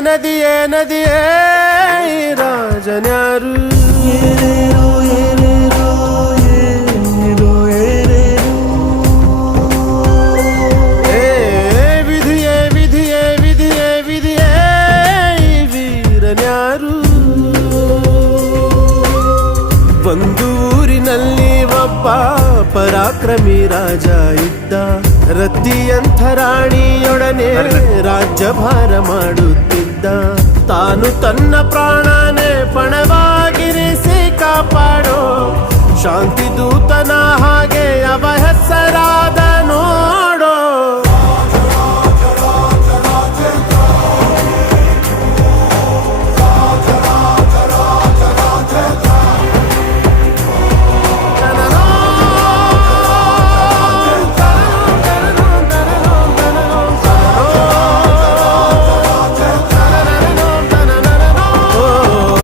ನದಿಯೇ ನದಿಯೇ ರಾಜನ್ಯಾರು ವಿಧಿಯೇ ವಿಧಿಯೇ ವಿಧಿಯೇ ವಿಧಿಯೇ ವೀರನ್ಯಾರು ಒಂದು ಊರಿನಲ್ಲಿ ಒಬ್ಬ ಪರಾಕ್ರಮಿ ರಾಜ ಇದ್ದ ರತಿಯಂಥ ರಾಣಿಯೊಡನೆ ರಾಜ್ಯಭಾರ ಮಾಡುತ್ತಿದ್ದ ತಾನು ತನ್ನ ಪ್ರಾಣನೇ ಪಣವಾಗಿರಿಸಿ ಕಾಪಾಡೋ ಶಾಂತಿ